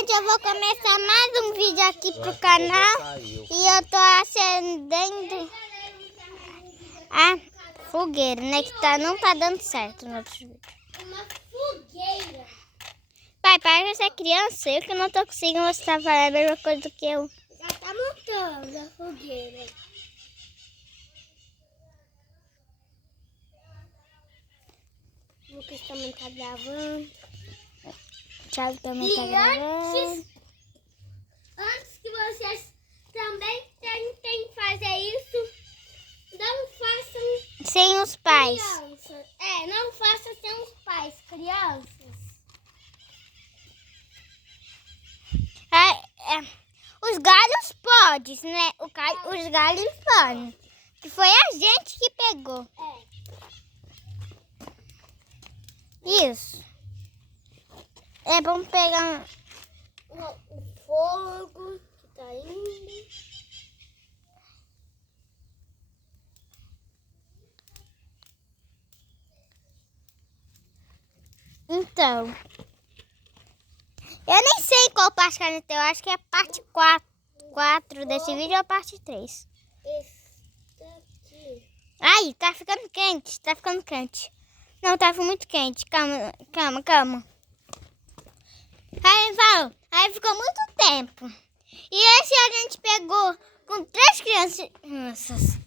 gente, eu vou começar mais um vídeo aqui pro canal. E eu tô acendendo a fogueira, né? Que não tá dando certo no outro vídeo. Uma fogueira. Pai, para de ser criança. Eu que não tô conseguindo mostrar a mesma coisa do que eu. Já tá montando a fogueira. O Lucas também tá gravando. Thiago também tá gravando. Antes que vocês também tentem fazer isso, não façam Sem os pais. crianças. Não façam sem os pais, crianças. Os galhos podem, né? Os galhos podem. Que foi a gente que pegou. Isso. É bom pegar O fogo que tá indo. Então, eu nem sei qual parte que a gente tem. Eu acho que é a parte 4 desse vídeo ou a parte 3. Esse daqui. Ai, tá ficando quente. Tá ficando quente. Não, tá muito quente. Calma. Aí ficou muito tempo. E esse a gente pegou com 3 crianças.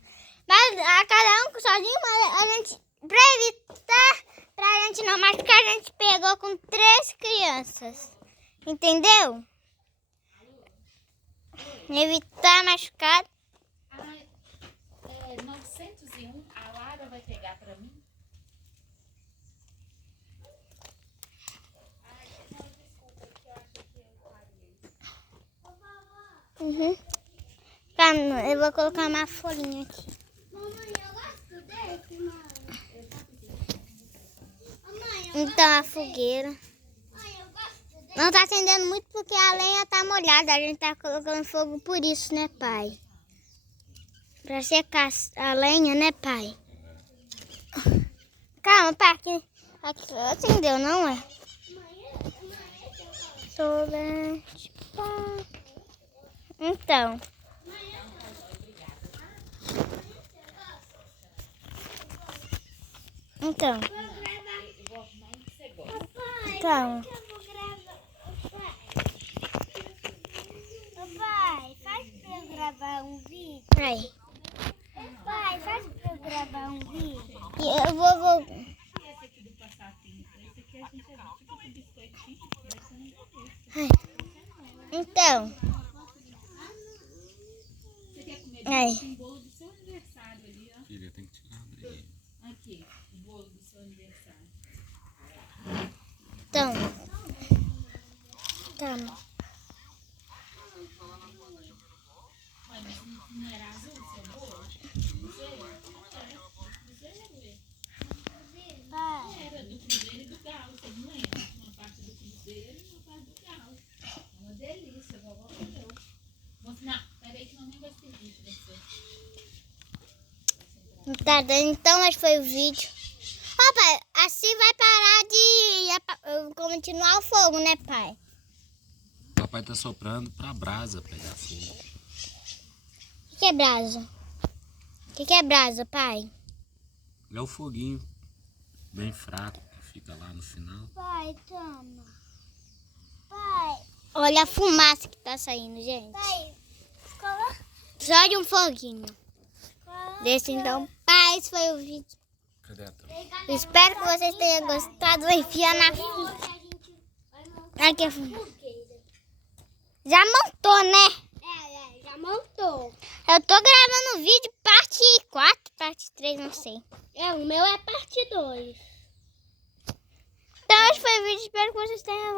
Mas a cada um sozinho, mas a gente, pra evitar, pra gente não machucar, a gente pegou com 3 crianças. Entendeu? Evitar machucar. 901, a Lara vai pegar pra mim. Calma, eu vou colocar uma folhinha aqui. Mamãe, eu gosto desse, mãe. Mamãe, Então a fogueira. eu gosto desse. Não tá acendendo muito porque a lenha tá molhada. A gente tá colocando fogo por isso, né, pai? Pra secar a lenha, né, pai? Calma, pai. Aqui acendeu, não é? Sorvete, pá. Então. Então. Papai, faz pra eu gravar um vídeo. Aí. Papai, faz pra eu gravar um vídeo. E eu vou. Esse aqui do passatempo. Esse aqui a gente é tipo com biscoitinho. Ai. Então. Você quer comer Aí. um bolo do seu aniversário ali, ó? Filha, tem que tirar daí. Aqui, o bolo do seu aniversário. Então. Calma. Ué, mas não era azul o seu bolo? Não sei. Era do Cruzeiro e do Galo, vocês não lembram? Uma parte do Cruzeiro e uma parte do Galo. Uma delícia, a vovó comeu. Não, peraí que mamãe vai servir pra você. Tá dando, então, mas foi o vídeo. Ó, pai, assim vai parar de continuar o fogo, né, pai? Papai tá soprando pra brasa pegar fogo. O que é brasa? O que é brasa, pai? É o foguinho bem fraco que fica lá no final. Pai, toma. Pai, Olha a fumaça que tá saindo, gente. pai, coloca. Só de um foguinho. Desse, então, pai, esse foi o vídeo. Cadê a tampa? Eu espero que vocês tenham gostado. Enfia na... Aqui, já montou, né? Já montou. Eu tô gravando o vídeo parte 4, parte 3, não sei. O meu é parte 2. Então, esse foi o vídeo. Espero que vocês tenham